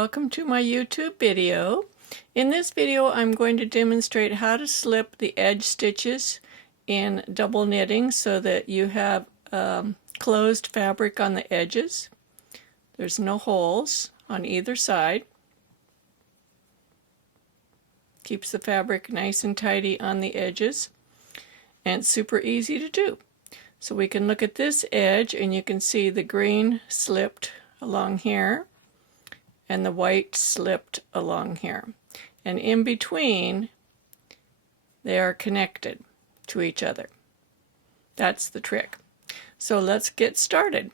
welcome to my YouTube video. In this video I'm going to demonstrate how to slip the edge stitches in double knitting so that you have closed fabric on the edges. There's no holes on either side. Keeps the fabric nice and tidy on the edges, and it's super easy to do. So we can look at this edge and you can see the green slipped along here and the white slipped along here, and in between they are connected to each other. That's the trick. So let's get started.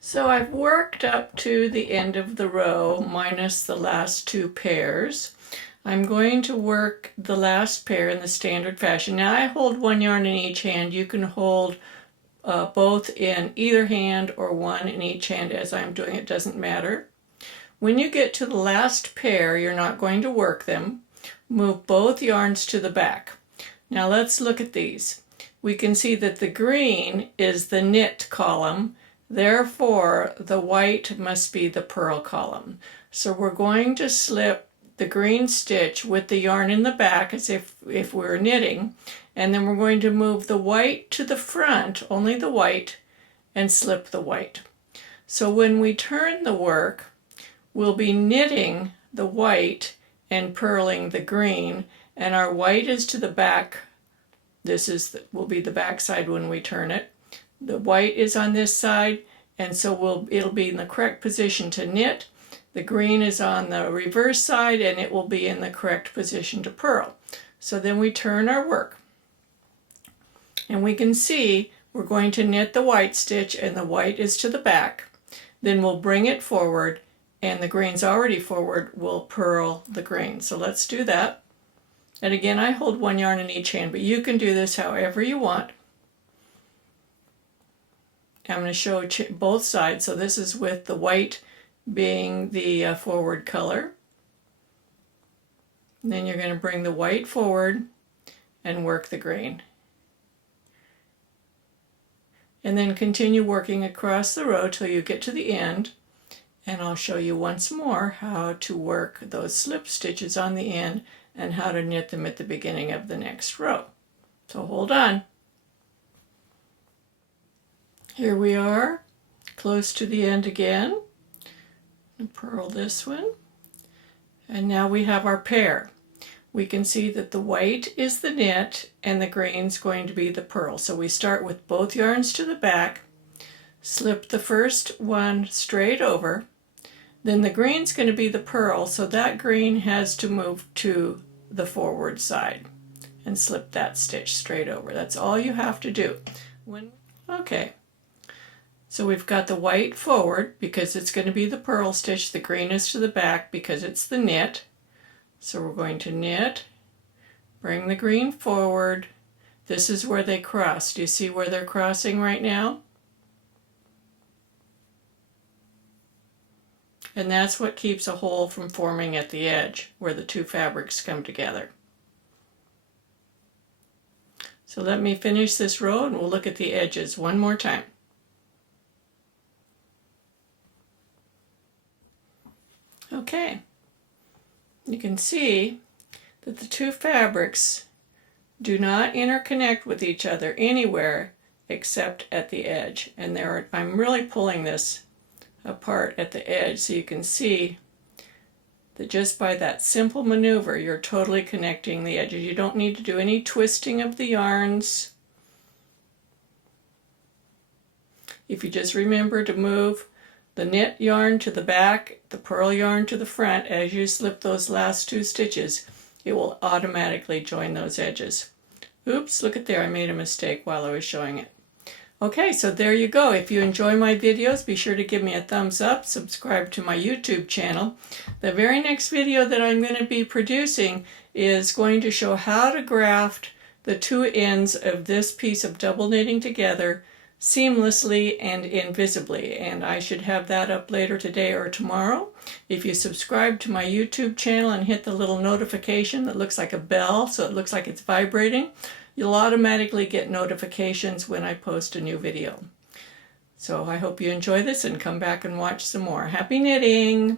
So I've worked up to the end of the row minus the last two pairs. I'm going to work the last pair in the standard fashion. Now I hold one yarn in each hand. You can hold both in either hand or one in each hand as I'm doing. It doesn't matter. When you get to the last pair, you're not going to work them. Move both yarns to the back. Now let's look at these. We can see that the green is the knit column, therefore the white must be the purl column. So we're going to slip the green stitch with the yarn in the back as if we're knitting, and then we're going to move the white to the front, only the white, and slip the white. So when we turn the work, we'll be knitting the white and purling the green, and our white is to the back. This will be the back side when we turn it. The white is on this side, and so it'll be in the correct position to knit. The green is on the reverse side and it will be in the correct position to purl. So then we turn our work. And we can see we're going to knit the white stitch and the white is to the back. Then we'll bring it forward and the green's already forward. We'll purl the green. So let's do that. And again, I hold one yarn in each hand, but you can do this however you want. I'm going to show both sides. So this is with the white being the forward color. And then you're going to bring the white forward and work the green. And then continue working across the row till you get to the end. And I'll show you once more how to work those slip stitches on the end and how to knit them at the beginning of the next row. So hold on. Here we are, close to the end again. And purl this one, and now we have our pair. We can see that the white is the knit and the green's going to be the purl. So we start with both yarns to the back, slip the first one straight over, then the green's going to be the purl, so that green has to move to the forward side and slip that stitch straight over. That's all you have to do. Okay. So we've got the white forward because it's going to be the purl stitch. The green is to the back because it's the knit. So we're going to knit, bring the green forward. This is where they cross. Do you see where they're crossing right now? And that's what keeps a hole from forming at the edge where the two fabrics come together. So let me finish this row and we'll look at the edges one more time. Okay, you can see that the two fabrics do not interconnect with each other anywhere except at the edge. And I'm really pulling this apart at the edge so you can see that just by that simple maneuver you're totally connecting the edges. You don't need to do any twisting of the yarns. If you just remember to move the knit yarn to the back, the purl yarn to the front, as you slip those last two stitches, it will automatically join those edges. Oops, look at there, I made a mistake while I was showing it. Okay, so there you go. If you enjoy my videos, be sure to give me a thumbs up, subscribe to my YouTube channel. The very next video that I'm going to be producing is going to show how to graft the two ends of this piece of double knitting together seamlessly and invisibly, and I should have that up later today or tomorrow. If you subscribe to my YouTube channel and hit the little notification that looks like a bell, so it looks like it's vibrating, you'll automatically get notifications when I post a new video. So I hope you enjoy this and come back and watch some more. Happy knitting!